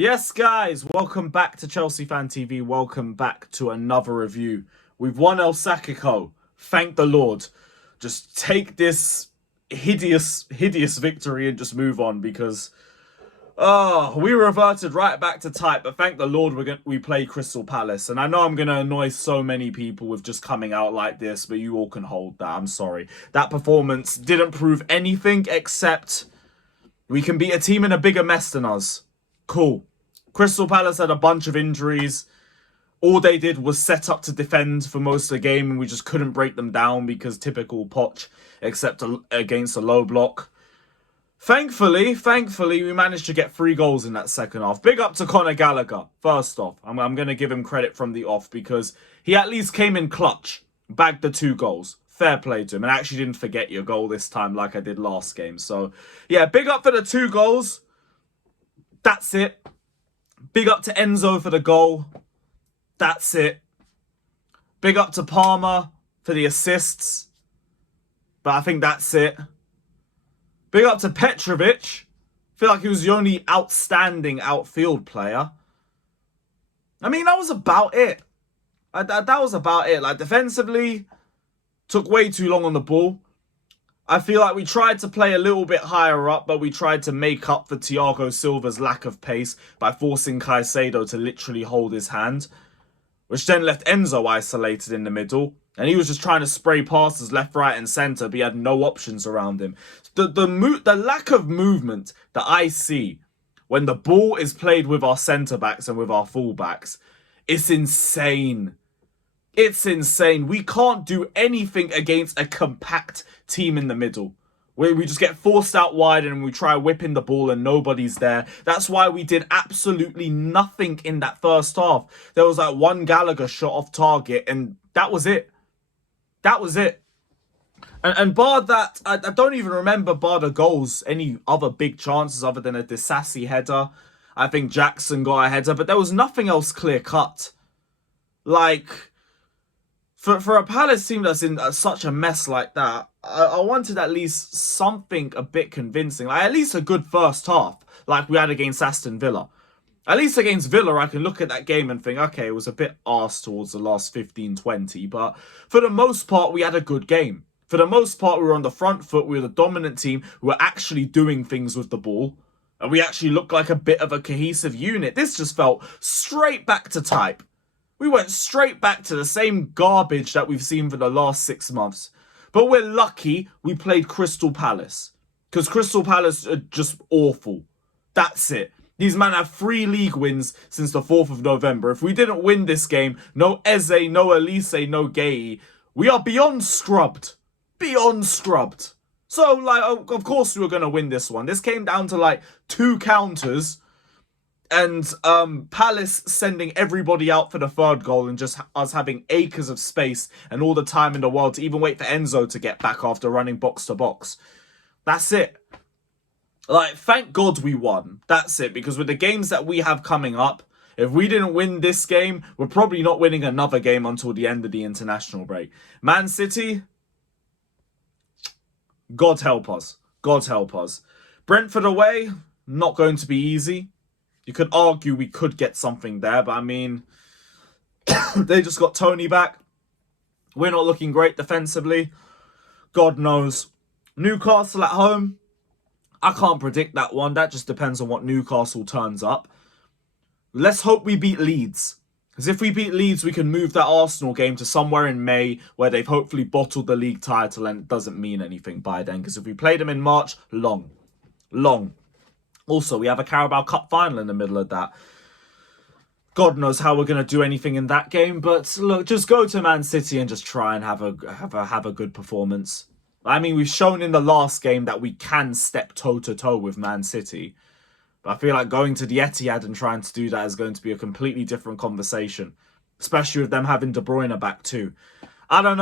Yes, guys, welcome back to Chelsea Fan TV. Welcome back to another review. We've won El Sacico. Thank the Lord. Just take this hideous victory and just move on because we reverted right back to type. But thank the Lord we play Crystal Palace. And I know I'm gonna annoy so many people with just coming out like this, but you all can hold that. I'm sorry. That performance didn't prove anything except we can beat a team in a bigger mess than us. Cool. Crystal Palace had a bunch of injuries. All they did was set up to defend for most of the game, and we just couldn't break them down because typical Poch, except against a low block. Thankfully, we managed to get 3 goals in that second half. Big up to Conor Gallagher, first off. I'm going to give him credit from the off because he at least came in clutch, bagged the 2 goals. Fair play to him, and actually didn't forget your goal this time like I did last game. So, yeah, big up for the 2 goals. That's it. Big up to Enzo for the goal. That's it. Big up to Palmer for the assists. But I think that's it. Big up to Petrovic. I feel like he was the only outstanding outfield player. I mean, that was about it. That was about it. Like, defensively, took way too long on the ball. I feel like we tried to play a little bit higher up, but we tried to make up for Thiago Silva's lack of pace by forcing Caicedo to literally hold his hand, which then left Enzo isolated in the middle, and he was just trying to spray passes left, right, and centre, but he had no options around him. The lack of movement that I see when the ball is played with our centre-backs and with our full-backs, it's insane. It's insane. We can't do anything against a compact team in the middle. We just get forced out wide and we try whipping the ball and nobody's there. That's why we did absolutely nothing in that first half. There was like 1 Gallagher shot off target and that was it. That was it. And bar that, I don't even remember bar the goals, any other big chances other than a Disassi header. I think Jackson got a header, but there was nothing else clear cut. Like, For a Palace team that's in such a mess like that, I wanted at least something a bit convincing. Like, at least a good first half, like we had against Aston Villa. At least against Villa, I can look at that game and think, okay, it was a bit arse towards the last 15-20. But for the most part, we had a good game. For the most part, we were on the front foot. We were the dominant team. We were actually doing things with the ball. And we actually looked like a bit of a cohesive unit. This just felt straight back to type. We went straight back to the same garbage that we've seen for the last 6 months. But we're lucky we played Crystal Palace. Because Crystal Palace are just awful. That's it. These men have 3 league wins since the 4th of November. If we didn't win this game, no Eze, no Elise, no Gay, we are beyond scrubbed. Beyond scrubbed. So, like, of course we were going to win this one. This came down to, like, 2 counters. And Palace sending everybody out for the 3rd goal and just us having acres of space and all the time in the world to even wait for Enzo to get back after running box to box. That's it. Like, thank God we won. That's it. Because with the games that we have coming up, if we didn't win this game, we're probably not winning another game until the end of the international break. Man City, God help us. God help us. Brentford away, not going to be easy. You could argue we could get something there, but I mean, they just got Tony back. We're not looking great defensively. God knows. Newcastle at home, I can't predict that one. That just depends on what Newcastle turns up. Let's hope we beat Leeds. Because if we beat Leeds, we can move that Arsenal game to somewhere in May where they've hopefully bottled the league title and it doesn't mean anything by then. Because if we play them in March, long. Also, we have a Carabao Cup final in the middle of that. God knows how we're going to do anything in that game. But look, just go to Man City and just try and have a good performance. I mean, we've shown in the last game that we can step toe-to-toe with Man City. But I feel like going to the Etihad and trying to do that is going to be a completely different conversation. Especially with them having De Bruyne back too. I don't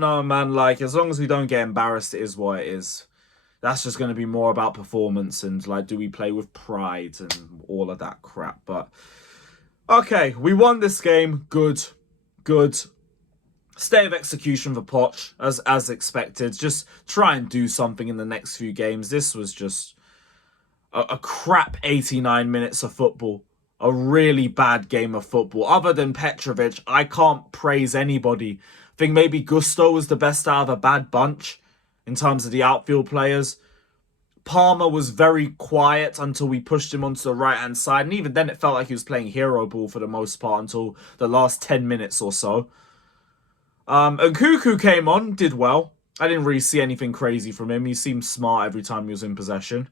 know, man. Like, as long as we don't get embarrassed, it is what it is. That's just going to be more about performance and, like, do we play with pride and all of that crap. But, okay, we won this game. Good. State of execution for Poch, as expected. Just try and do something in the next few games. This was just a crap 89 minutes of football. A really bad game of football. Other than Petrovic, I can't praise anybody. I think maybe Gusto was the best out of a bad bunch in terms of the outfield players. Palmer was very quiet until we pushed him onto the right-hand side. And even then, it felt like he was playing hero ball for the most part until the last 10 minutes or so. And Cuckoo came on, did well. I didn't really see anything crazy from him. He seemed smart every time he was in possession.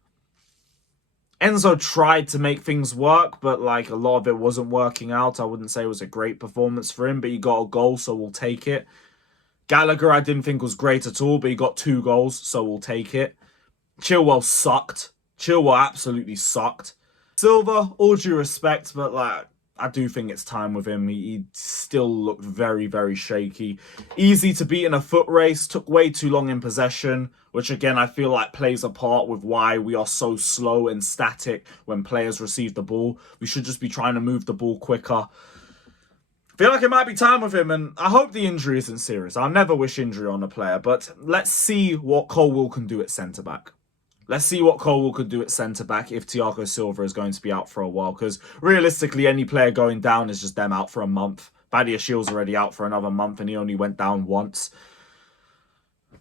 Enzo tried to make things work, but like a lot of it wasn't working out. I wouldn't say it was a great performance for him, but he got a goal, so we'll take it. Gallagher, I didn't think was great at all, but he got 2 goals, so we'll take it. Chilwell sucked. Chilwell absolutely sucked. Silva, all due respect, but like I do think it's time with him. He still looked very, very shaky. Easy to beat in a foot race. Took way too long in possession, which again, I feel like plays a part with why we are so slow and static when players receive the ball. We should just be trying to move the ball quicker. I feel like it might be time with him, and I hope the injury isn't serious. I'll never wish injury on a player, but let's see what Colwill can do at centre-back. Let's see what Colwill could do at centre-back if Thiago Silva is going to be out for a while. Because realistically, any player going down is just them out for a month. Badiashiel's already out for another month and he only went down once.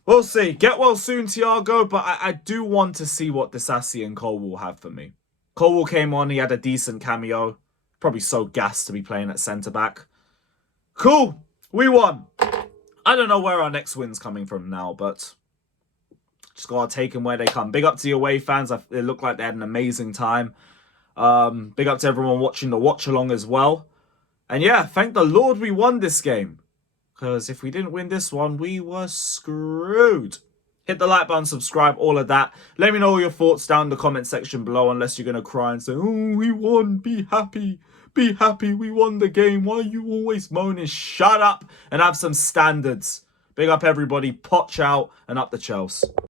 We'll see. Get well soon, Thiago. But I do want to see what Disasi and Colwill have for me. Colwill came on. He had a decent cameo. Probably so gassed to be playing at centre-back. Cool. We won. I don't know where our next win's coming from now, but just got to take them where they come. Big up to the away fans. It looked like they had an amazing time. Big up to everyone watching the watch-along as well. And yeah, thank the Lord we won this game. Because if we didn't win this one, we were screwed. Hit the like button, subscribe, all of that. Let me know your thoughts down in the comment section below, unless you're going to cry and say, oh, we won, be happy. Be happy, we won the game. Why are you always moaning? Shut up and have some standards. Big up everybody, potch out and up the Chelsea.